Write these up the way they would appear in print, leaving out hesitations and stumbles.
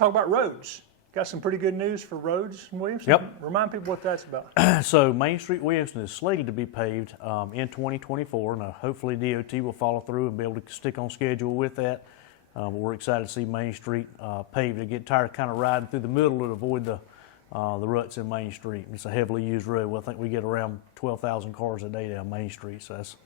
talk about roads. Got some pretty good news for roads in Williamston. Yep. Remind people what that's about. So Main Street Williamston is slated to be paved in 2024. Now, hopefully DOT will follow through and be able to stick on schedule with that. But we're excited to see Main Street paved. To get tired of kind of riding through the middle to avoid the ruts in Main Street. It's a heavily used road. Well, I think we get around 12,000 cars a day down Main Street, so it's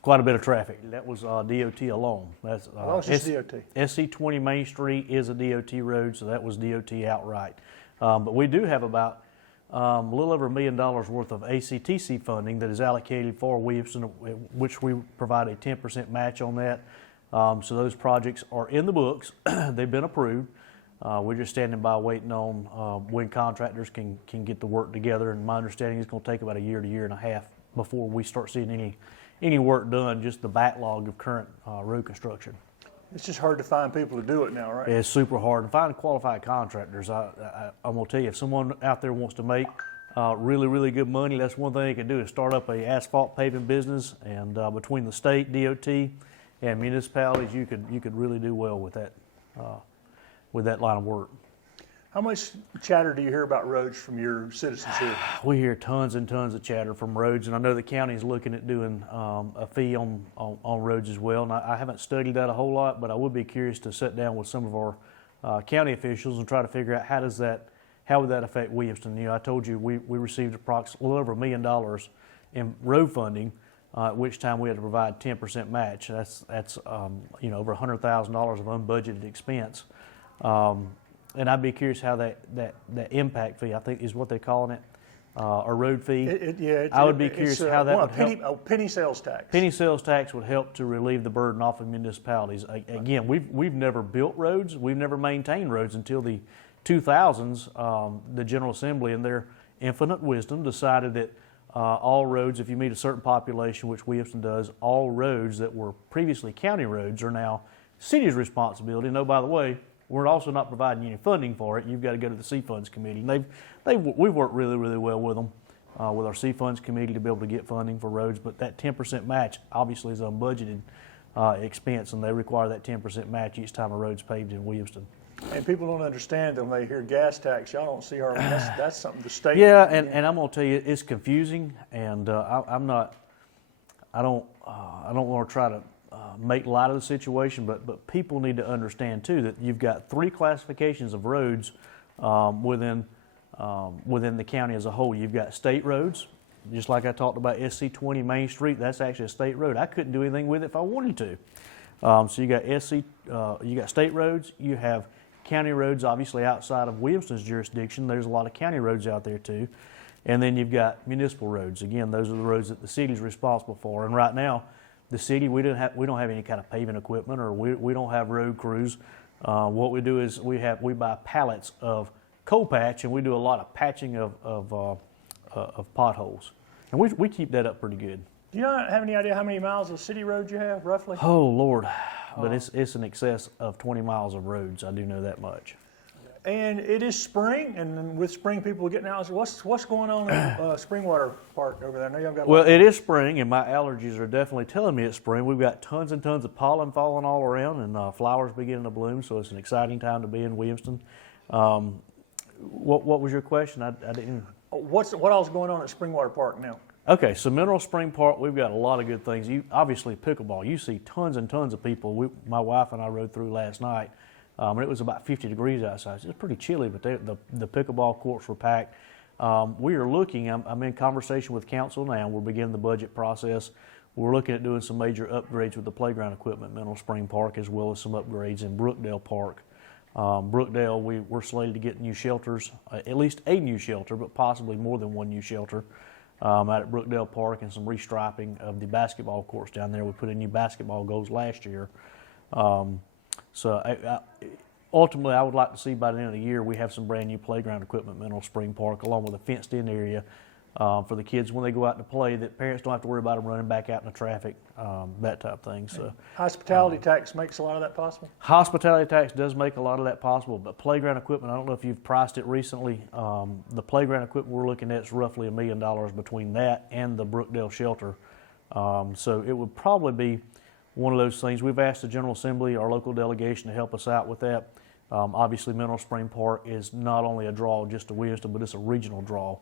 quite a bit of traffic. That was DOT alone. That's just DOT. SC20 Main Street is a DOT road, so that was DOT outright. But we do have about a little over $1 million worth of ACTC funding that is allocated for Williamston, which we provide a 10% match on that. So those projects are in the books. They've been approved. We're just standing by waiting on when contractors can get the work together, and my understanding is it's going to take about a year to year and a half before we start seeing any work done, just the backlog of current road construction. It's just hard to find people to do it now, right? It's super hard to find qualified contractors. I'm going to tell you, if someone out there wants to make really, really good money, that's one thing they can do is start up a asphalt paving business, and between the state, DOT, and municipalities, you could really do well with that line of work. How much chatter do you hear about roads from your citizens here? We hear tons and tons of chatter from roads, and I know the county is looking at doing a fee on roads as well. And I haven't studied that a whole lot, but I would be curious to sit down with some of our county officials and try to figure out how would that affect Williamston. You know, I told you we received approximately a little over $1 million in road funding, at which time we had to provide 10% match. That's over $100,000 of unbudgeted expense. And I'd be curious how that impact fee, I think is what they're calling it, or road fee. I would be curious how that would help. Penny sales tax. Penny sales tax would help to relieve the burden off of municipalities. Again, we've never built roads, we've never maintained roads until the 2000s. The General Assembly, in their infinite wisdom, decided that all roads, if you meet a certain population, which Williamston does, all roads that were previously county roads are now city's responsibility. And oh, by the way, we're also not providing any funding for it. You've got to go to the C Funds Committee. And we've worked really, really well with them, with our C Funds Committee to be able to get funding for roads. But that 10% match obviously is unbudgeted expense, and they require that 10% match each time a road's paved in Williamston. And people don't understand when they hear gas tax. Y'all don't see how that's something the state. Yeah, and I'm gonna tell you, it's confusing, and I don't want to try to make light of the situation, but people need to understand too that you've got 3 classifications of roads within the county as a whole. You've got state roads, just like I talked about SC20 Main Street. That's actually a state road. I couldn't do anything with it if I wanted to. So you got state roads. You have county roads, obviously outside of Williamston's jurisdiction. There's a lot of county roads out there too. And then you've got municipal roads. Again, those are the roads that the city's responsible for. And right now, the city, we don't have any kind of paving equipment, or we don't have road crews. What we do is we buy pallets of coal patch, and we do a lot of patching of potholes, and we keep that up pretty good. Do you not have any idea how many miles of city road you have, roughly? Oh Lord, but it's in excess of 20 miles of roads. I do know that much. And it is spring, and with spring, people are getting out. What's going on in Springwater Park over there? I know y'all got. Well, it is spring, and my allergies are definitely telling me it's spring. We've got tons and tons of pollen falling all around, and flowers beginning to bloom. So it's an exciting time to be in Williamston. What was your question? I didn't. What else going on at Springwater Park now? Okay, so Mineral Spring Park, we've got a lot of good things. Obviously pickleball. You see tons and tons of people. My wife and I rode through last night. And it was about 50 degrees outside. It's pretty chilly, but the pickleball courts were packed. We are looking, I'm in conversation with council now. We're beginning the budget process. We're looking at doing some major upgrades with the playground equipment, Mineral Spring Park, as well as some upgrades in Brookdale Park. Brookdale, we're slated to get new shelters, at least a new shelter, but possibly more than one new shelter out at Brookdale Park, and some restriping of the basketball courts down there. We put in new basketball goals last year. So ultimately, I would like to see by the end of the year we have some brand new playground equipment, Mineral Spring Park, along with a fenced-in area for the kids when they go out to play, that parents don't have to worry about them running back out in the traffic, that type of thing. So hospitality tax makes a lot of that possible? Hospitality tax does make a lot of that possible, but playground equipment, I don't know if you've priced it recently. The playground equipment we're looking at is roughly $1 million between that and the Brookdale shelter. So it would probably be one of those things. We've asked the General Assembly, our local delegation, to help us out with that. Obviously, Mineral Spring Park is not only a draw just to Williamston, but it's a regional draw.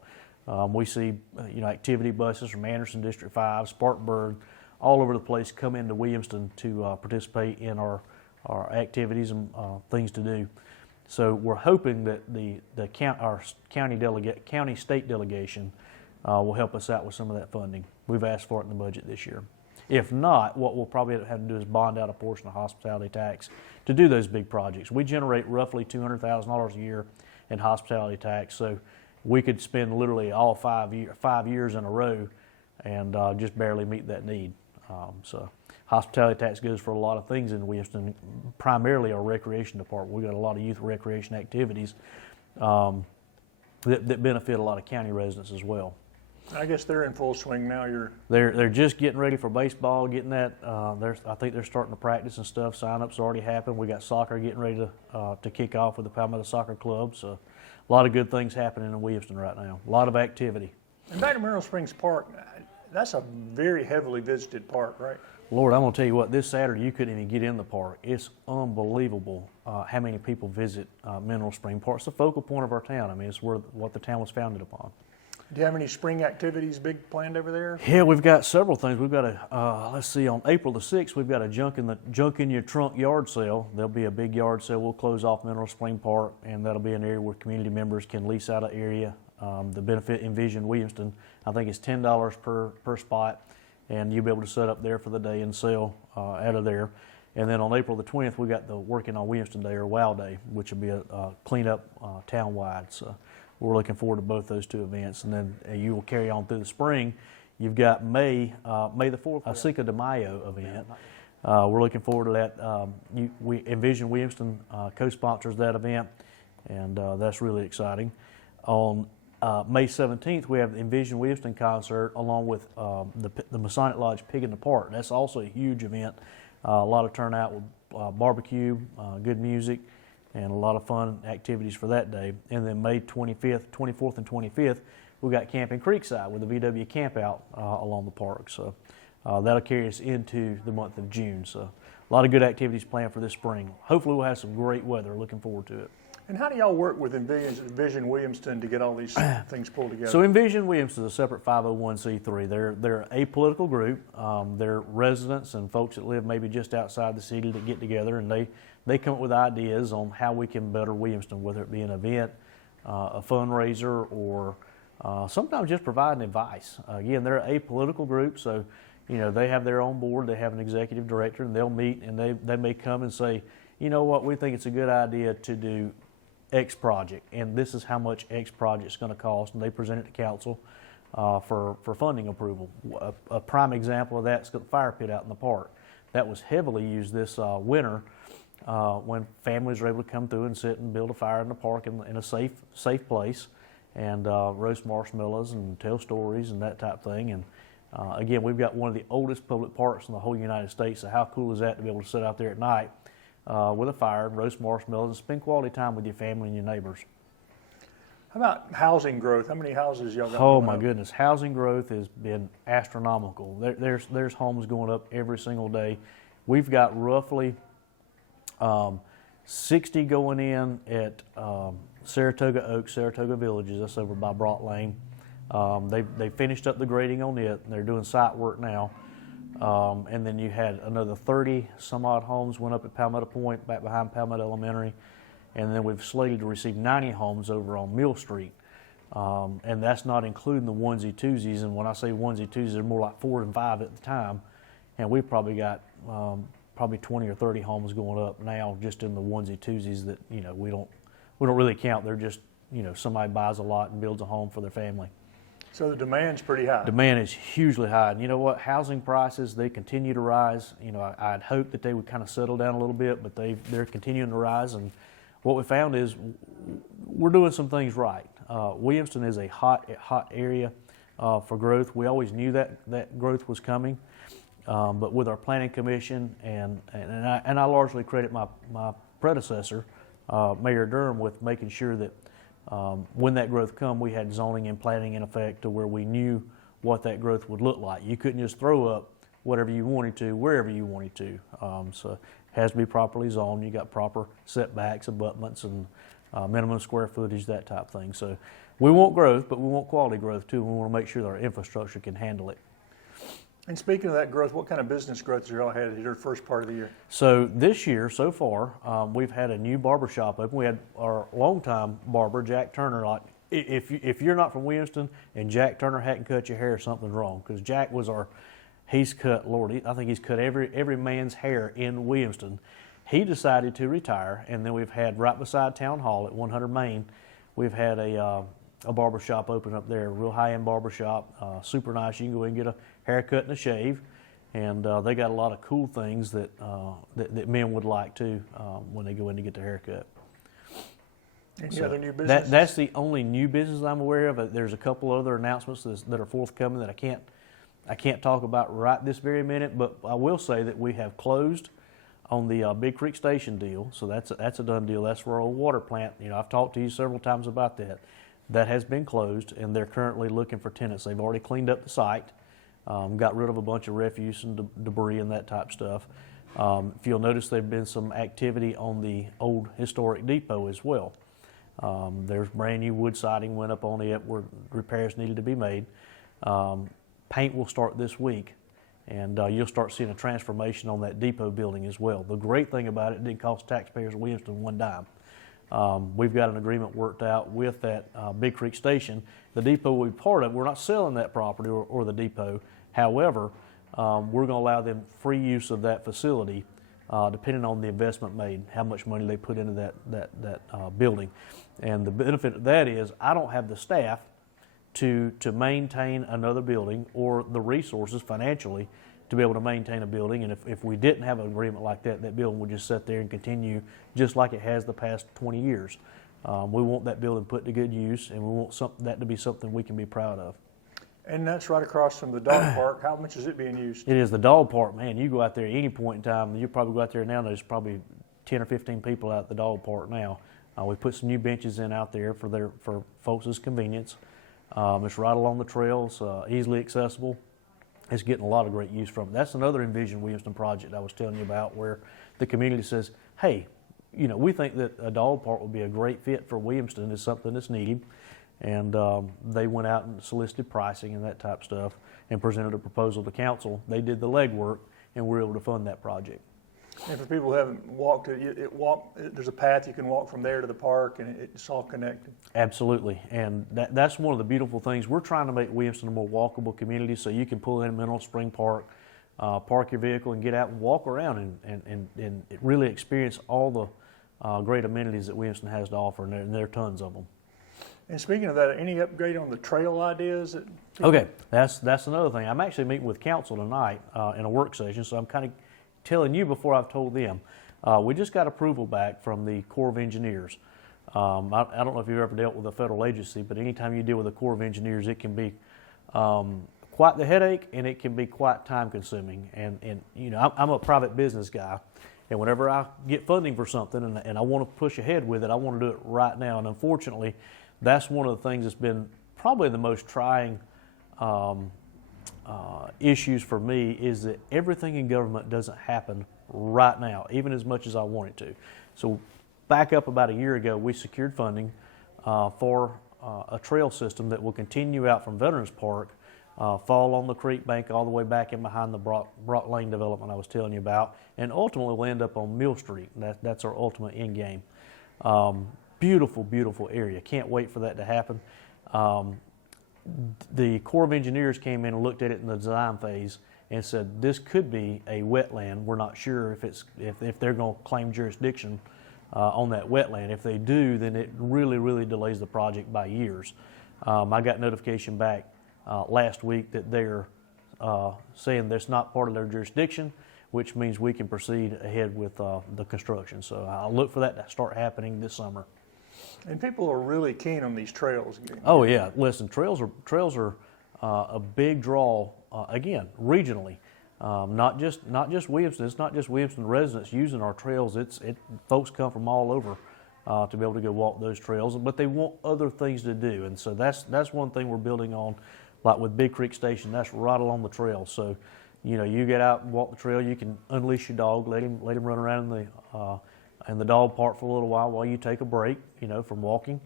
We see activity buses from Anderson District 5, Spartanburg, all over the place come into Williamston to participate in our activities and things to do. So we're hoping that our county state delegation will help us out with some of that funding. We've asked for it in the budget this year. If not, what we'll probably have to do is bond out a portion of hospitality tax to do those big projects. We generate roughly $200,000 a year in hospitality tax, so we could spend literally all 5 years in a row and just barely meet that need. So hospitality tax goes for a lot of things in Williamston, primarily our recreation department. We've got a lot of youth recreation activities that benefit a lot of county residents as well. I guess they're in full swing now. They're just getting ready for baseball, getting that. I think they're starting to practice and stuff. Sign-ups already happened. We got soccer getting ready to kick off with the Palmetto Soccer Club. So a lot of good things happening in Williamston right now. A lot of activity. And back to Mineral Springs Park, that's a very heavily visited park, right? Lord, I'm going to tell you what, this Saturday you couldn't even get in the park. It's unbelievable how many people visit Mineral Spring Park. It's the focal point of our town. I mean, it's what the town was founded upon. Do you have any spring activities big planned over there? Yeah, we've got several things. We've got let's see, on April the 6th, we've got a junk in your trunk yard sale. There'll be a big yard sale. We'll close off Mineral Spring Park, and that'll be an area where community members can lease out an area. The benefit Envision Williamston, I think it's $10 per spot, and you'll be able to set up there for the day and sell out of there. And then on April the 20th, we got the Working on Williamston Day, or WOW Day, which will be a cleanup town-wide. So we're looking forward to both those two events. And then you will carry on through the spring. You've got May the 4th, a Cinco de Mayo event. We're looking forward to that. Envision Williamston co-sponsors that event, and that's really exciting. On May 17th, we have the Envision Williamston concert along with the Masonic Lodge Pig in the Park. That's also a huge event. A lot of turnout with barbecue, good music, and a lot of fun activities for that day. And then May 25th, 24th, and 25th, we got Camping Creekside with the VW Camp Out along the park. So that'll carry us into the month of June. So a lot of good activities planned for this spring. Hopefully we'll have some great weather. Looking forward to it. And how do y'all work with Envision Williamston to get all these things pulled together? So Envision Williamston is a separate 501c3. They're a political group. They're residents and folks that live maybe just outside the city that get together, and they come up with ideas on how we can better Williamston, whether it be an event, a fundraiser, or sometimes just providing advice. Again, they're a political group, so they have their own board. They have an executive director, and they'll meet, and they may come and say, you know what, we think it's a good idea to do X project, and this is how much X project is going to cost, and they present it to council for funding approval. A prime example of that is the fire pit out in the park. That was heavily used this winter when families were able to come through and sit and build a fire in the park in a safe place, and roast marshmallows and tell stories and that type of thing. And again, we've got one of the oldest public parks in the whole United States, so how cool is that to be able to sit out there at night with a fire, roast marshmallows, and spend quality time with your family and your neighbors. How about housing growth? How many houses y'all got? Oh my goodness, housing growth has been astronomical. There's homes going up every single day. We've got roughly 60 going in at Saratoga Oaks, Saratoga Villages. That's over by Brock Lane. They finished up the grading on it, and they're doing site work now. And then you had another 30 some odd homes went up at Palmetto Point, back behind Palmetto Elementary. And then we've slated to receive 90 homes over on Mill Street. And that's not including the onesie twosies. And when I say onesie twosies, they're more like 4 and 5 at the time. And we've probably got probably 20 or 30 homes going up now just in the onesie twosies that we don't really count. They're just somebody buys a lot and builds a home for their family. So the demand's pretty high. Demand is hugely high. And you know what? Housing prices, they continue to rise. I'd hope that they would kind of settle down a little bit, but they're continuing to rise. And what we found is we're doing some things right. Williamston is a hot area for growth. We always knew that growth was coming. But with our planning commission, and I largely credit my predecessor, Mayor Durham, with making sure that when that growth come, we had zoning and planning in effect to where we knew what that growth would look like. You couldn't just throw up whatever you wanted to, wherever you wanted to. So has to be properly zoned. You got proper setbacks, abutments, and minimum square footage, that type of thing. So we want growth, but we want quality growth too. We want to make sure that our infrastructure can handle it. And speaking of that growth, what kind of business growth has y'all had in your first part of the year? So this year, so far, we've had a new barber shop open. We had our longtime barber, Jack Turner. Like, if you're not from Williamston and Jack Turner hadn't cut your hair, something's wrong. Because Jack was he's cut, Lord, I think he's cut every man's hair in Williamston. He decided to retire, and then we've had right beside Town Hall at 100 Main, we've had a barber shop open up there, a real high-end barber shop, super nice. You can go in and get a haircut and a shave, and they got a lot of cool things that men would like too when they go in to get their harcut. Any other new business? That's the only new business I'm aware of. There's a couple other announcements that are forthcoming that I can't talk about right this very minute, but I will say that we have closed on the Big Creek Station deal, so that's a done deal. That's for our old water plant. You know, I've talked to you several times about that. That has been closed, and they're currently looking for tenants. They've already cleaned up the site, got rid of a bunch of refuse and debris and that type of stuff. If you'll notice, there's been some activity on the old historic depot as well. There's brand new wood siding went up on it where repairs needed to be made. Paint will start this week, and you'll start seeing a transformation on that depot building as well. The great thing about it didn't cost taxpayers of Williamston one dime. We've got an agreement worked out with that Big Creek Station. The depot we're part of, we're not selling that property or the depot. However, we're going to allow them free use of that facility depending on the investment made, how much money they put into that building. And the benefit of that is I don't have the staff to maintain another building or the resources financially to be able to maintain a building. And if we didn't have an agreement like that, that building would just sit there and continue just like it has the past 20 years. We want that building put to good use, and we want that to be something we can be proud of. And that's right across from the dog park. How much is it being used? It is the dog park, man. You go out there at any point in time, you probably go out there now, there's probably 10 or 15 people out at the dog park now. We put some new benches in out there for folks' convenience. It's right along the trails, easily accessible. It's getting a lot of great use from it. That's another Envision Williamston project I was telling you about, where the community says, hey, you know, we think that a dog park would be a great fit for Williamston. It's something that's needed. And they went out and solicited pricing and that type of stuff and presented a proposal to council. They did the legwork, and we were able to fund that project. And for people who haven't walked it, there's a path you can walk from there to the park, and it's all connected. Absolutely, and that's one of the beautiful things. We're trying to make Williamston a more walkable community, so you can pull in Mineral Spring Park, park your vehicle, and get out and walk around and really experience all the great amenities that Williamston has to offer, and there are tons of them. And speaking of that, any upgrade on the trail ideas? Okay, that's another thing. I'm actually meeting with council tonight in a work session, so I'm kind of telling you before I've told them. We just got approval back from the Corps of Engineers. I don't know if you've ever dealt with a federal agency, but anytime you deal with the Corps of Engineers, it can be quite the headache, and it can be quite time consuming. And you know, I'm a private business guy, and whenever I get funding for something and I want to push ahead with it, I want to do it right now. And unfortunately, that's one of the things that's been probably the most trying issues for me, is that everything in government doesn't happen right now, even as much as I want it to. So back up about a year ago, we secured funding for a trail system that will continue out from Veterans Park, fall on the creek bank all the way back in behind the Brock Lane development I was telling you about, and ultimately will end up on Mill Street. That's our ultimate end game. Beautiful, beautiful area. Can't wait for that to happen. The Corps of Engineers came in and looked at it in the design phase and said this could be a wetland. We're not sure if they're going to claim jurisdiction on that wetland. If they do, then it really, really delays the project by years. I got notification back last week that they're saying that's not part of their jurisdiction, which means we can proceed ahead with the construction. So I'll look for that to start happening this summer. And people are really keen on these trails. Oh yeah, listen, trails are a big draw again regionally. Not just Williamston. It's not just Williamston residents using our trails. Folks come from all over to be able to go walk those trails, but they want other things to do, and so that's one thing we're building on. Like with Big Creek Station, that's right along the trail. So you know, you get out and walk the trail, you can unleash your dog, let him run around in the dog park for a little while you take a break, you know, from walking.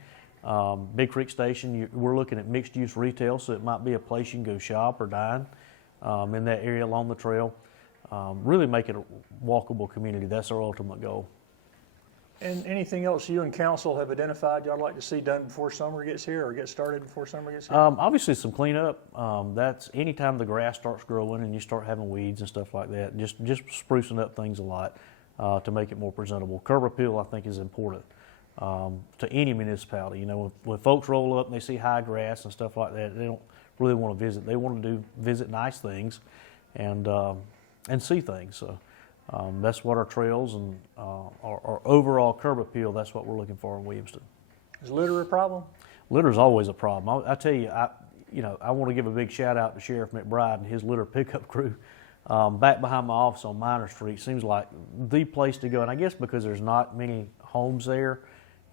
Big Creek Station, we're looking at mixed use retail, so it might be a place you can go shop or dine in that area along the trail. Really make it a walkable community. That's our ultimate goal. And anything else you and council have identified y'all like to see done before summer gets here, or get started before summer gets here? Obviously some cleanup. That's anytime the grass starts growing and you start having weeds and stuff like that, just sprucing up things a lot to make it more presentable. Curb appeal, I think, is important to any municipality. You know, when folks roll up and they see high grass and stuff like that, they don't really want to visit. They want to visit nice things and see things. So that's what our trails and our overall curb appeal, that's what we're looking for in Williamston. Is litter a problem? Litter is always a problem. I tell you, I want to give a big shout out to Sheriff McBride and his litter pickup crew. Back behind my office on Minor Street seems like the place to go, and I guess because there's not many homes there,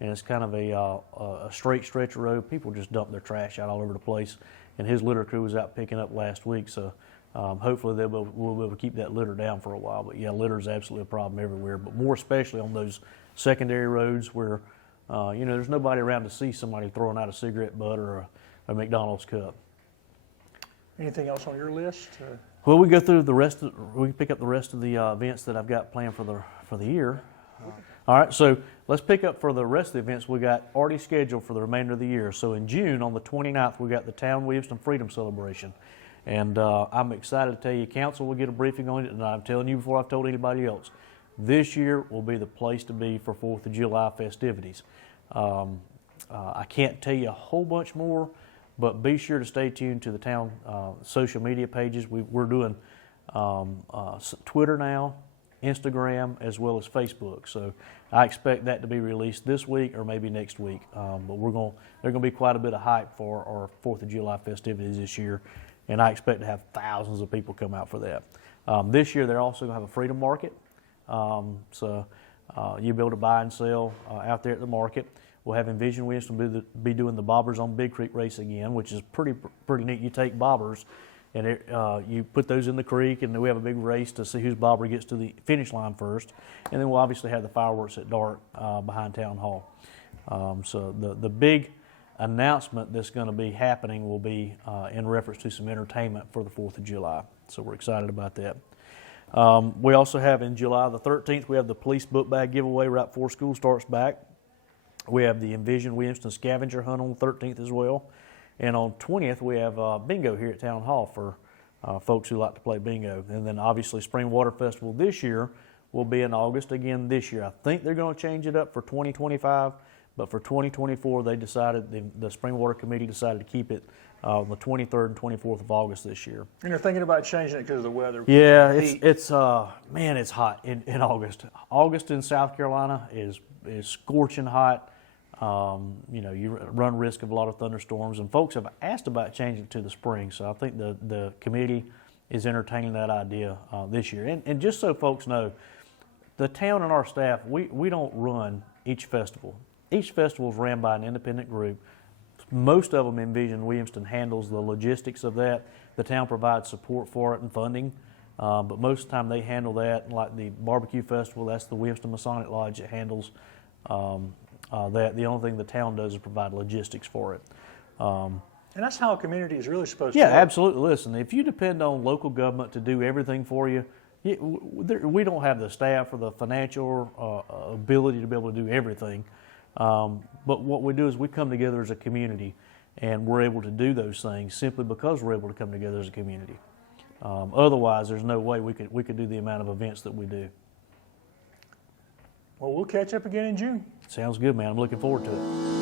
and it's kind of a straight stretch of road, people just dump their trash out all over the place, and his litter crew was out picking up last week, so hopefully we'll be able to keep that litter down for a while. But yeah, litter is absolutely a problem everywhere, but more especially on those secondary roads where you know, there's nobody around to see somebody throwing out a cigarette butt or a McDonald's cup. Anything else on your list? Well, we go through the rest. We can pick up the rest of the events that I've got planned for the year. All right, so let's pick up for the rest of the events we got already scheduled for the remainder of the year. So in June, on the 29th, we got the Town Williamston Freedom Celebration. And I'm excited to tell you, council will get a briefing on it, and I'm telling you before I've told anybody else, this year will be the place to be for 4th of July festivities. I can't tell you a whole bunch more, but be sure to stay tuned to the town social media pages. We're doing Twitter now, Instagram, as well as Facebook. So I expect that to be released this week or maybe next week. But there's going to be quite a bit of hype for our 4th of July festivities this year, and I expect to have thousands of people come out for that. This year they're also going to have a freedom market, so you'll be able to buy and sell out there at the market. We'll have Envision Williamston be doing the bobbers on Big Creek race again, which is pretty neat. You take bobbers and you put those in the creek, and then we have a big race to see whose bobber gets to the finish line first. And then we'll obviously have the fireworks at dark behind Town Hall. So the big announcement that's going to be happening will be in reference to some entertainment for the 4th of July. So we're excited about that. We also have in July the 13th, we have the police book bag giveaway right before school starts back. We have the Envision Williamston scavenger hunt on the 13th as well. And on 20th, we have bingo here at Town Hall for folks who like to play bingo. And then obviously Spring Water Festival this year will be in August again this year. I think they're going to change it up for 2025, but for 2024, they decided, the Spring Water Committee decided to keep it on the 23rd and 24th of August this year. And they're thinking about changing it because of the weather. Yeah, it's man, it's hot in August. August in South Carolina is scorching hot. You know, you run risk of a lot of thunderstorms, and folks have asked about changing it to the spring. So I think the committee is entertaining that idea this year. And just so folks know, the town and our staff, we don't run each festival. Each festival is ran by an independent group. Most of them, Envision Williamston handles the logistics of that. The town provides support for it and funding, but most of the time they handle that. Like the barbecue festival, that's the Williamston Masonic Lodge that handles that. The only thing the town does is provide logistics for it. And that's how a community is really supposed to Yeah, work. absolutely. Listen, if you depend on local government to do everything for you, we don't have the staff or the financial ability to be able to do everything. But what we do is we come together as a community, and we're able to do those things simply because we're able to come together as a community. Otherwise, there's no way we could do the amount of events that we do. Well, we'll catch up again in June. Sounds good, man. I'm looking forward to it.